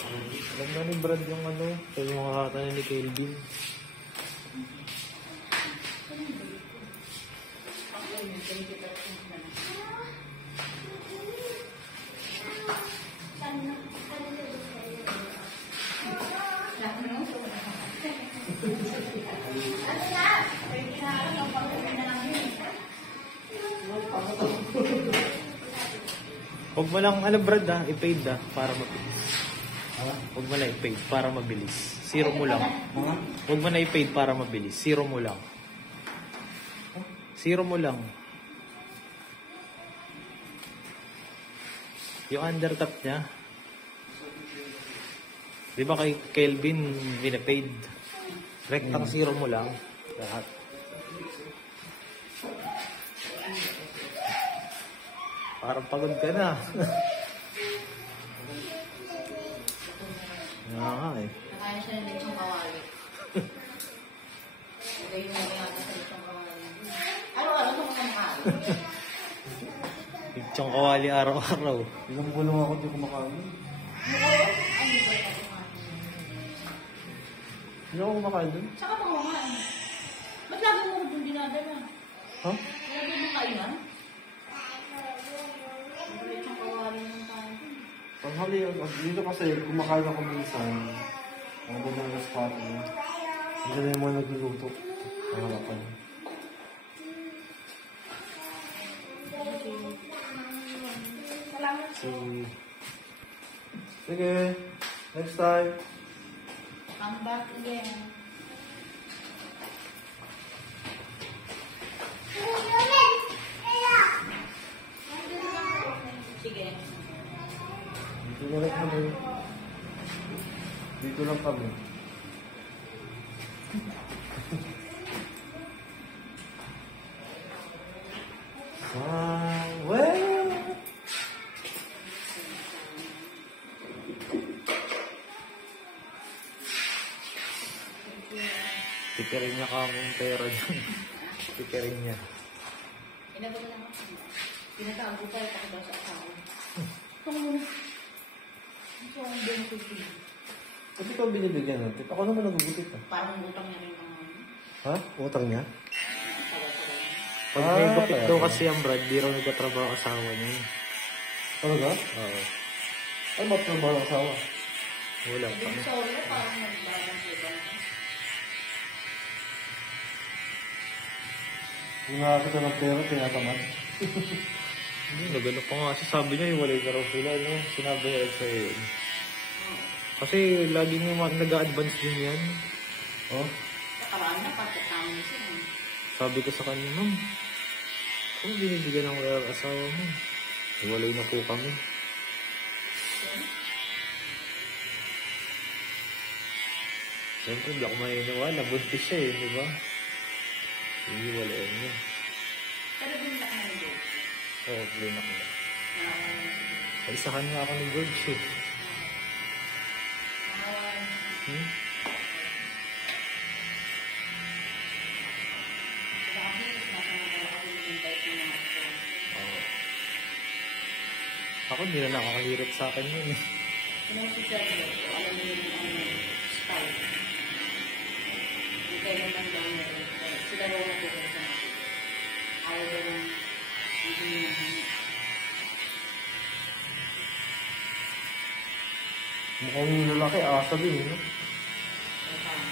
Alam na ni Brad yung ano, yung mga katanan ni Kelvin. Huwag mo lang, ano Brad i-paid para mabilis. Huwag mo lang i-paid para mabilis. Zero mo lang. Huwag mo na i-paid para mabilis. Zero mo lang. Zero mo lang. Yung undertop niya. Di ba kay Kelvin binapaid? Rectang zero mo lang. Lahat. Parang pagod ka na. Nga eh. Nakaya siya ng lechong kawali. Hindi yung mga yata sa lechong kawali. Araw-araw ito makamakain. Lechong kawali araw-araw. Ilang bulong ako di kumakain. Hindi ako kumakain dun. Saka pa kumain. Ba't lagi mo kung dinadala? Ha? Lagi mo kainan? Lechong kawali ng tayo. Panghali, dito kasi kumakain ako minsan. Ang ganda ng spot mo. Hindi na yung mga nagluluto. Ang harapan. Sige. Next time. Come back again. Sige. Dito na lang kami. Dito lang kami. Well. Tikerin niya kaming pera dyan. Tikerin niya. Inabaga lang ako. Pinatago tayo daw sa asawa. Ito ang benefit din. Ba't ikaw binibigyan natin? Ako naman nagugutit ah. Parang utang niya rin mga Ha? Utang niya? Pag may gupit daw kasi ang Brad, di raw nagkatrabaho asawa niya. Talaga? Oo. Ay, matrabaho ang asawa. Wala pa. Hindi sa ulo, parang nagbagang iba. Kung nakakita ng pera, tinatamad. Hindi, nagano pa nga. Sabi niya, iwalay na raw sila. No? Sinabi niya sa'yo yun. Kasi laging nag-a-advance din yan. Oh? Nakaraan na, pagkatama siya. Sabi ko sa kanya, Ma'am, kung binibigyan ng asawa mo, iwalay na po kami. Siyempre, hindi ako maniniwala. Buntis siya eh, di ba? Iwalayan niya. Pero din na kayo doon. Oo, blinak niya. Paisahan nga ako ni George eh. Hmm? Ako, hindi na nakakahirit sa akin yun eh. Alam niyo yung style. Hindi kayo lang lang sila raw na po sa ayaw daw ng hindi na Mukhang yung lalaki, asa din, no?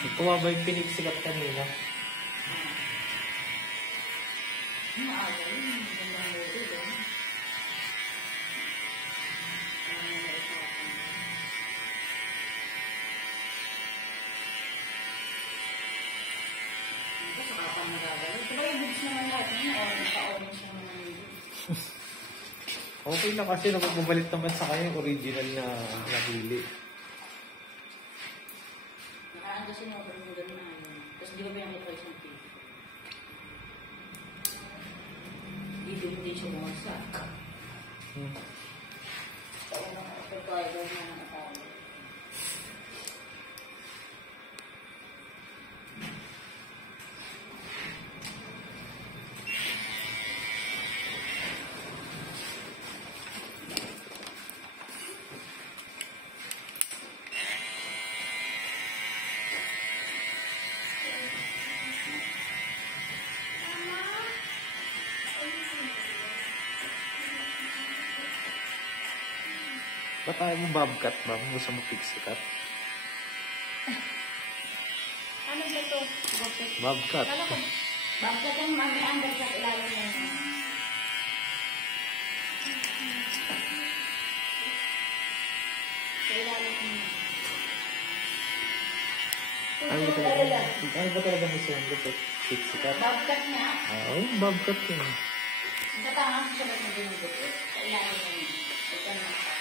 Ikaw ba yung pinigsikat kanina? maaga yun. Gandang loro doon. Sa kapang nagagawin. Diba yung goods naman lahat yun? Naka-orange naman ng goods. Okay lang kasi napapabalik naman sa kanya yung original na napili. Nakaan kasi na-order mo doon na yun. Tapos di ba ba yung may choice ng pili? Hindi siya bumagsak. Pagkailan na nakatawag. Ba't tayo mo bobcat, ma'am? Gusto mo pixie cut? Ano ba to? Gopit. Bobcat. Kala ko, bakit ang mami under sa ilalim na yun? Sa ilalim na yun. Ano ba talaga gusto mo gupit? Pixie cut? Bakit niya? Oo, bobcat yun. Natangang siya ba sa binigupit? Sa ilalim na yun. Ito na.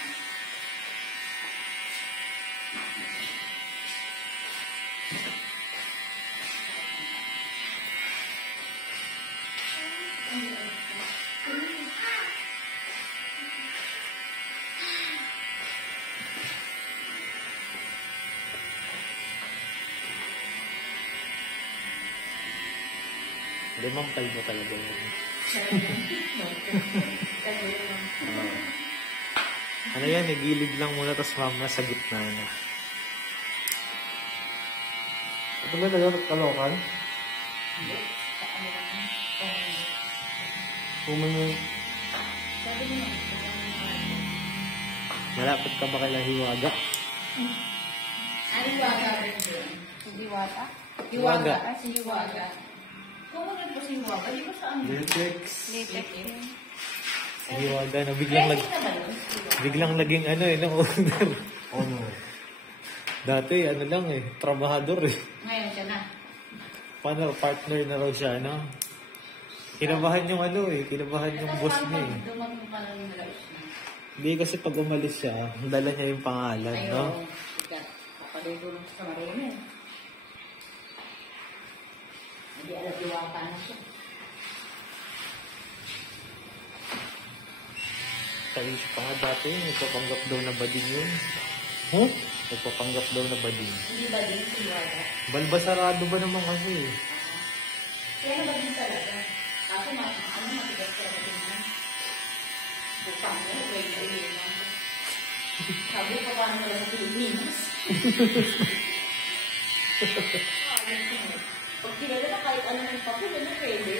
Limang kalbo talaga yun. Ano yan, gilid lang muna, tapos mama sa gitna na. Ito ba talaga kalokan? Pumunod. Malapit ka ba kay Hiwaga? Ano Hiwaga rin yun? Si Hiwaga? Hiwaga. Si Hiwaga. Kumunod ba si Hiwaga? Di ba saan? Latex. Latex yun. Si Hiwaga na biglang naging ano no, owner. Oh no. Dati ano lang trabahador Ngayon siya na. Partner na raw siya, no? Kinabahan yung kinabahan yung boss niya Dumating pa lang yung malaos na. Hindi kasi pag umalis siya, dala niya yung pangalan, no? Papadudulong sa marine. Hindi alam diwata na siya. Kaisip pa nga dati, nagpapanggap daw na bading yun. Huh? Nagpapanggap daw na bading. Hindi ba din si Hiwaga? Balbasarado ba naman kasi Kaya ba din talaga? Kasi matigas ka na din na. Bukang mo, wait na. Sabi ko paano pala sa Pilipinas. Pag kilala na kahit ano yung papel, ano pwede?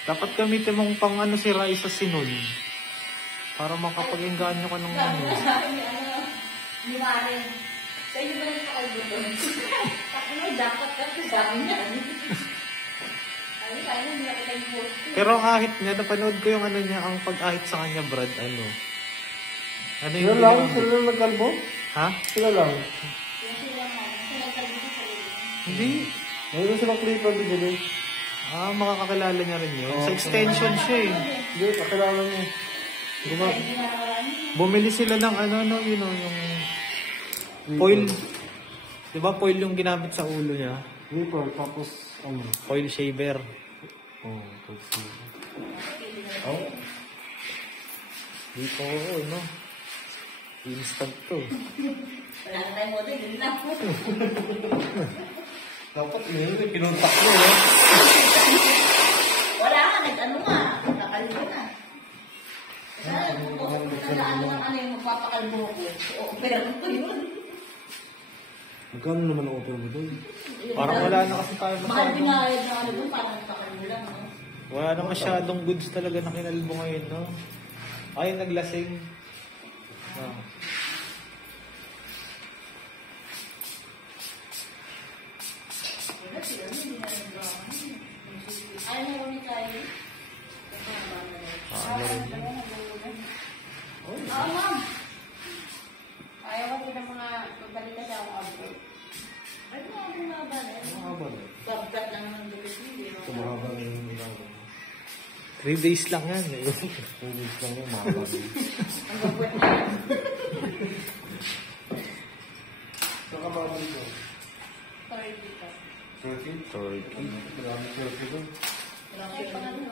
Dapat gamitin mong pang si Raisa Sinon. Para makapag-inggaan nyo ka ng ano. Ni Maren. Sa'yo ba yung pakalbo doon? Ako dapat kasi dami na. Ay, hindi ako tayo post. Pero ang ahit niya, napanood ko yung niya, ang pag-ahit sa kanya, Brad, ano Sila yung lang? ginawa? Sila lang nagkalbo? Ha? Sila lang. Yung sila nga, sila kalbo sa sarili. Hindi. Mayroon silang clipper bibili. Makakakilala niya rin yun. Sa extension siya Hindi, kakilala niya. Hindi na nakaraan. Bumili sila ng yung foil. Diba foil yung ginamit sa ulo niya? Clipper, tapos ano? Foil shaver. Oh, tapos Oh. Dito, no? Instant to. Wala na tayong moto, yun lang. dapat yun, pinuntak mo, Wala nga, nag-ano nga. Nakakalbo na. Sana, kung ano yung magpapakalbo ko. Oo, pero ko yun. Magkano naman ang offer mo doon? Parang wala na kasi tayo Mahal masyadong... binayad na ano doon, parang pakalbo lang. No? Wala na masyadong goods talaga na kinalbo ngayon, no? Ay, naglasing. Ayaw mo ni tayo. Ano rin yun? Oo, ma'am. Ayaw ko din ng mga magbalik kasi ako abroad. Ano nga ang mga ba? Mahaba na. Babgat lang ng bilis hindi. Ito mahaba na yung ginagawa. 3 days lang yan. English lang yung mahaba na. Ang gagawin na yan. Nakababal ko. Sorry, dito. Turkey? Turkey. Marami turkey doon. Ay, pangatlong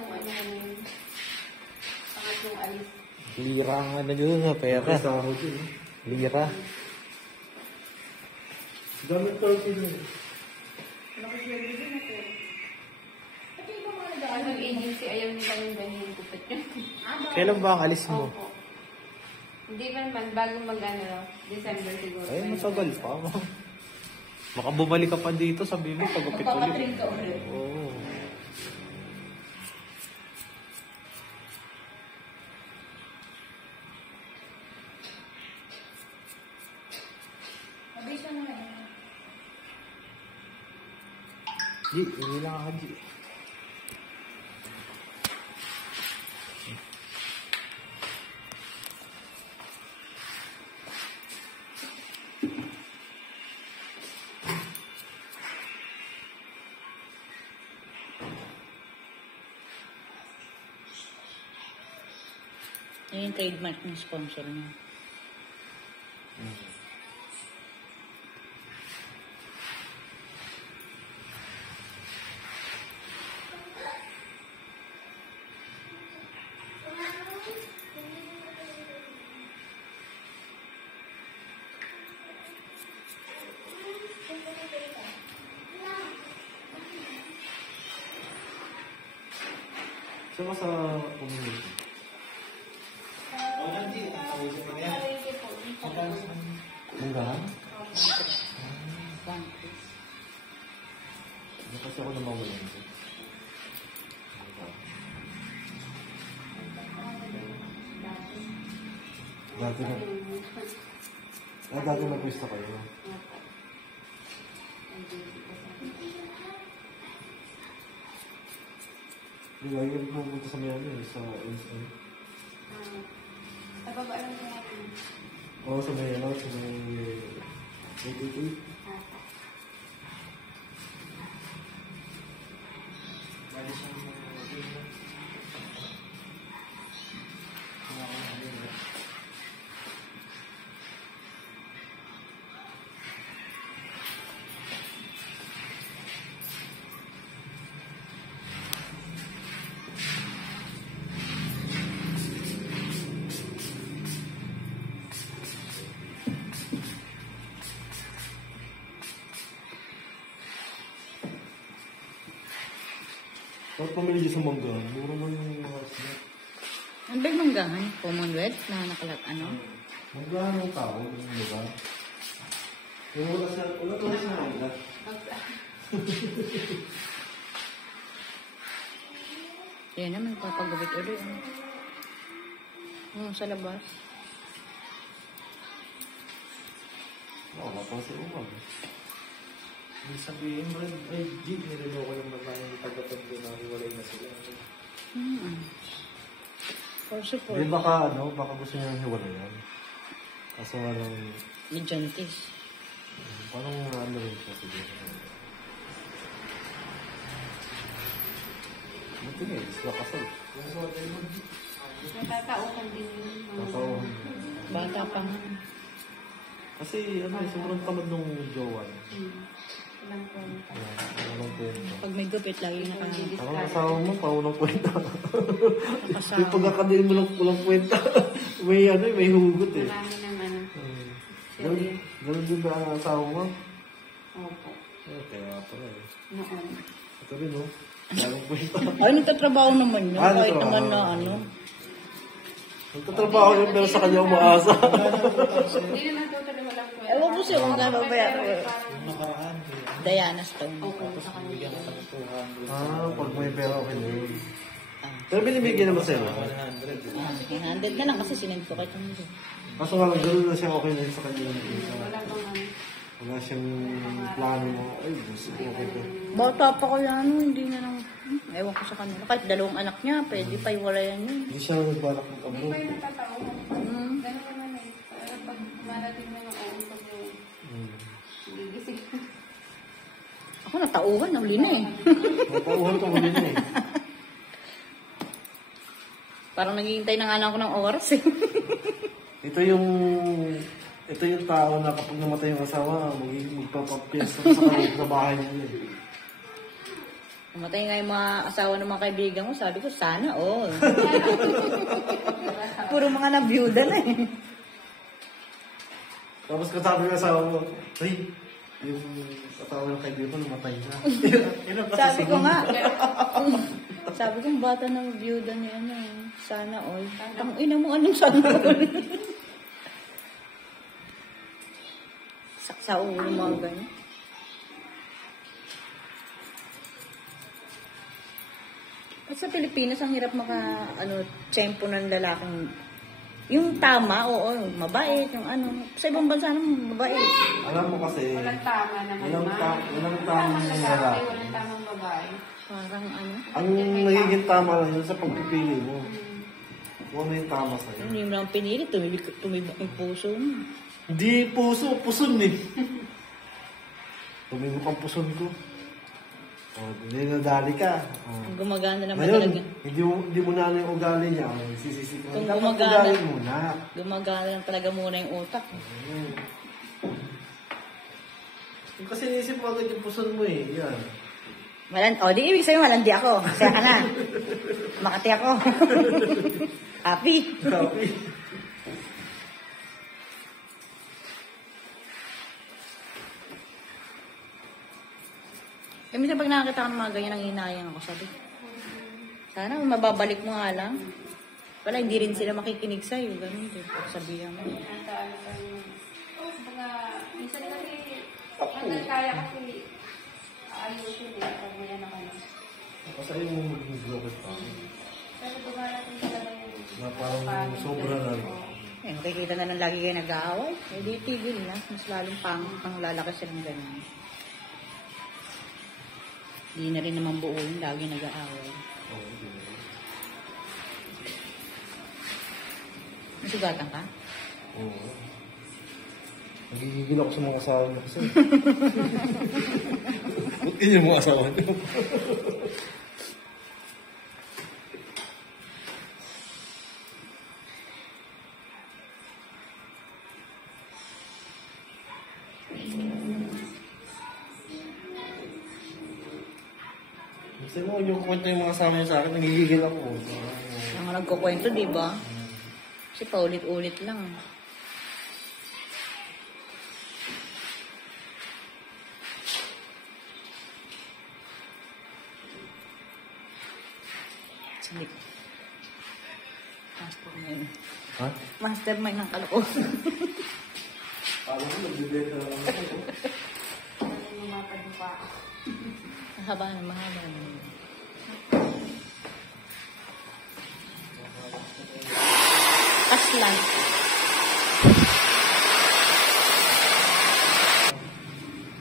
pangatlong alis. Lira ang yun, pera. Sahod yun. Lira. Dami turkey doon. Nakaswerte din ako. Pati iba mga nag-aaral ng agency, ayaw nila yung ganyan yung kupit yun. Kailan ba ang alis mo? Opo. Hindi pa naman, bago December siguro. Ay, matagal pa. Baka bumalik ka pa dito, sabi mo, pagupit Magpapatrim ulit. ka ulit. Oo. G, hindi lang ako G. Yan yung trademark ng sponsor niya. Saan ka sa community? Manggahan? One piece. Hindi kasi ako namawalan ko. Dati na... dati nag-pista kayo. Di ba, yung pupunta sa may ano eh, sa SM. Sa baba lang po natin. Oo, sa may ano, sa may... 888. Bali siyang Bakit pamili dyan sa manggahan? Mura mo yung mga snack. Ang big manggahan, Commonwealth, na nakalat ano? Manggahan ng tao, di ba? Yung wala sa mangga. Yan naman, papagabit ulit. Sa labas. Wala pa sa umag. Ibig sabihin, Brad, ay, G, niloloko yung babae yung tagatag doon na hiwalay na sila. For support. Di baka ano, baka gusto niya ng hiwalayan. Kaso nga lang, May jantis. parang ano rin siya siguro. Buti nga, isla kasal. Natataukan din yun. Totoo. Bata pa nga. Kasi ano, sobrang tamad nung jowa. Ilang po. Walang kwenta. Pag may gupit, lagi Parang asawa mo, paunang kwenta. nakasama. Yung pagkakadiin mo lang walang kwenta. may ano, may hugot eh. Marami ng ano. Ganun din ba ang asawa mo? Opo. Kaya pala eh. Noon. Ito rin no? Walang kwenta. Ay, nagtatrabaho naman yun. Ah, Kahit nagtatrabaho. naman na ano. Nagtatrabaho yun pero sa kanya umaasa. Hindi naman totally walang kwenta. Ewan ko siya kung gano'n ba yan. Nakaraan, Diana Stone. Opo, sa kanila. bigyan ka ng 200. Pag may pera okay na yun. Ah, Pero binibigyan naman sa'yo. 100. 100 na lang kasi sinend ko kayo nito. Kaso nga lang, gano'n na siya okay na yun sa kanya. Wala pang ano. Wala siyang plano mo. Ay, gusto ko okay ka. Bata pa kaya ano, hindi na lang. Ewan ko sa kanila. Kahit dalawang anak niya, pwede pa iwalayan yun. Hindi siya nagbalak ng Hindi abroad. pa yung natataukan. Mm. Ganun naman eh. Pero pag marating na yung uusap yung gigising. Ako natauhan, nauli na eh. Matauhan ka muli na eh. Parang naghihintay na nga lang ako ng oras eh. Ito yung tao na kapag namatay yung asawa, magpapapiyesta sa kanya sa bahay niya. Eh. Namatay nga yung mga asawa ng mga kaibigan ko, sabi ko, sana all. Puro mga nabiyuda na eh. Tapos kasabi ng asawa mo, ay, yung asawa ng kaibigan ko namatay na. Sabi ko nga, sabi ko, bata ng biyuda ni ano, sana all. Ang ina mo, anong sana all? Sa ulo mga ganyan. At sa Pilipinas, ang hirap tiyempo ng lalaking Yung tama, oo, mabait, yung ano. Sa ibang bansa naman, mabait. Alam mo kasi, Walang tama naman. walang tamang lalaki. Walang tamang babae. Parang ano. Ang nagiging tama lang yun sa pagpipili mo. Kung ano yung tama sa'yo. Hindi mo lang pinili, tumibok yung puso mo. Hindi puso, puson eh. Tumigop ang puson ko. Oh, hindi nadali ka. Oh. Gumagana naman Ngayon, talaga. hindi mo na yung ugali niya. Oh, sisisi ko. Kung Dapat gumagana- ugali muna. Gumagana lang talaga muna yung utak. Kasi inisip mo agad yung puson mo eh. Yan. Di ibig sabihin malandi ako. Saya ka na. Makati ako. Happy. Happy. Minsan pag nakakita ka ng mga ganyan, nanginayang ako. Sabi, sana mababalik mo nga lang. Wala, hindi rin sila makikinig sa'yo. Ganun din. Sabihan mo. Nataano ka yun. Mga, minsan kasi, hanggang kaya kasi, ayusin eh, pag may anak ka na. Kasi ayaw mo maging blocket pa. Pero dumarating talaga yung... Na parang sobra na. Makikita na lang lagi kayo nag-aaway. Di tigil na. Mas lalong pang lalaki silang ganun. Hindi na rin naman buo yung lagi nag-aaway. Nasugatan ka? Oo. Nagigigil ako sa mga asawa niya kasi. Ba't ganyan mga asawa niyo? Kasi mo, yung kwento yung mga asawa niya sa akin, nagigigil ako. Ang nagkukwento, di ba? Kasi paulit-ulit lang. Silip. Mastermind. Ha? Mastermind ng kalokohan. Parang ko nagbibenta na lang ako. Ano yung mga padupa. Mahaba na, mahaba na. Aslan.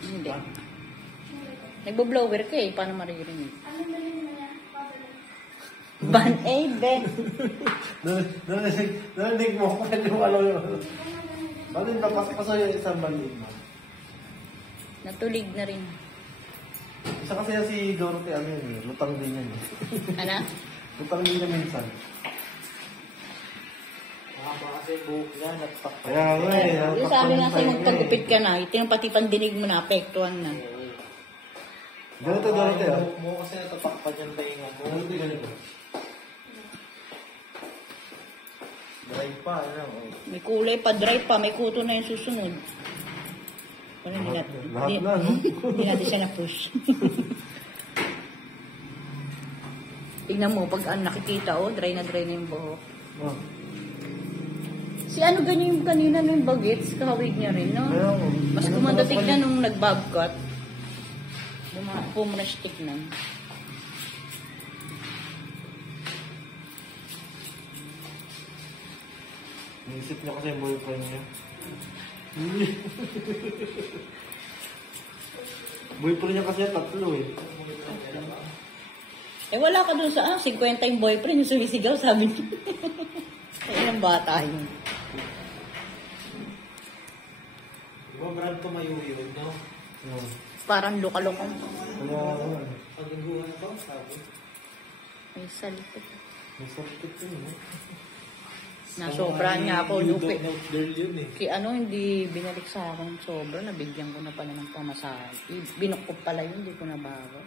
Hindi. Nagbo-blower ka eh. Paano maririnig? Ban-aid, Ben. Narinig mo kung ano yung ano yun. Balin ba? Paso yung isang balin mo. Natulig na rin. Isa kasi yan si Dorothy, ano yun eh. Lutang din yan eh. Ano? Lutang din yan minsan. Mahaba kasi buhok niya, nagtakpan. Kaya nga eh. Yung sabi nga sa'yo, magpagupit ka na. Yung pati pandinig mo na, apektuhan na. Ganito, Dorothy ah. Buhok mo kasi natatakpan yung tainga mo. Dorothy, ganito. Dry pa, ano. May kulay pa, dry pa, may kuto na yung susunod. Ano, Lahat na, no? Hindi natin siya na-push. Tignan mo, pag nakikita, dry na yung buhok. Oh. Si ano ganyan yung kanina nung bagets, kahawig niya rin, no? Kaya ko. Mas kumanda tignan nung nag-bobcut. Po mo na siya tignan. Naisip niya kasi yung boyfriend niya. Boyfriend niya kasi tatlo eh. Wala ka dun sa 50 yung boyfriend, yung sumisigaw, sabi niya. Ilang bata yun. Diba Brad tumayuyod, no? Oh. Parang luka-luka. Kaya ano. Pagiguan ko, sabi. May salipot. May sakit yun eh. Nasobra niya ako. You Yung don't know girl yun eh. hindi binalik sa akin sobra. Nabigyan ko na pala ng pamasahe. Binukop pala yun, hindi ko nabago.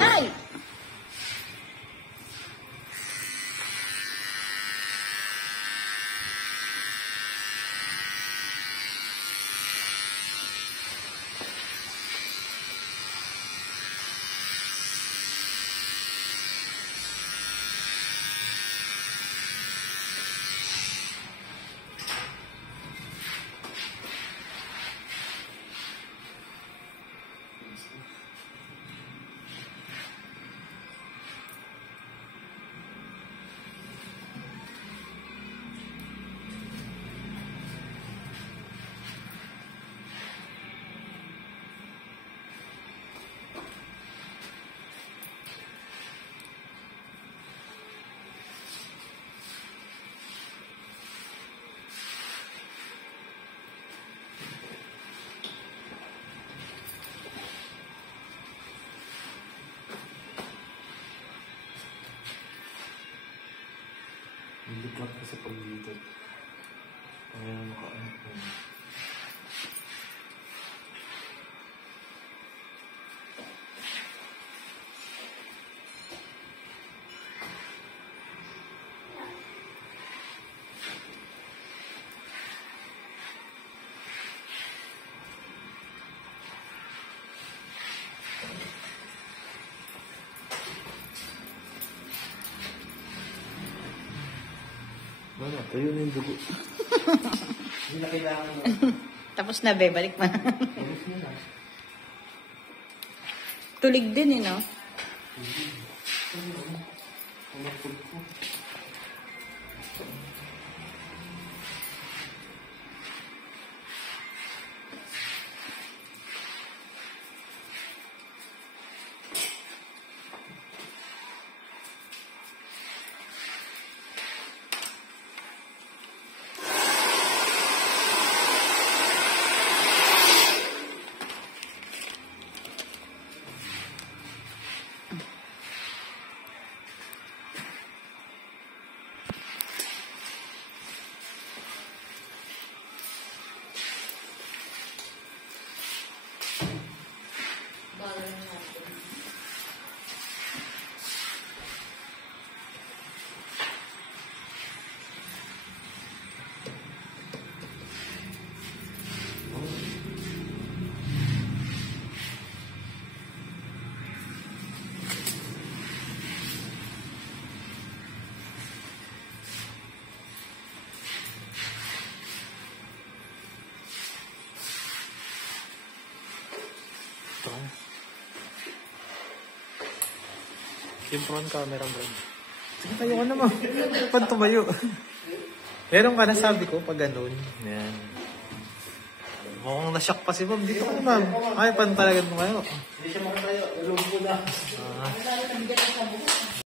Ay! angat kasi pag dito. Kaya makaangat mo. Wala, tayo na yung dugo. Hindi na kailangan mo. Tapos na, be. Balik mo na. Alis mo na. Tulig din, eh, no? Kumapag ko. Yung front camera, bro. Sige, tayo ka naman. Paano tumayo? Meron ka na, sabi ko, pag ganun. Yan. Mukhang nashock pa si Bob. Dito ka naman. Ay, paano talaga mo kayo? Hindi siya makatayo. Ulog ko na. Lalo na bigat sa buhok.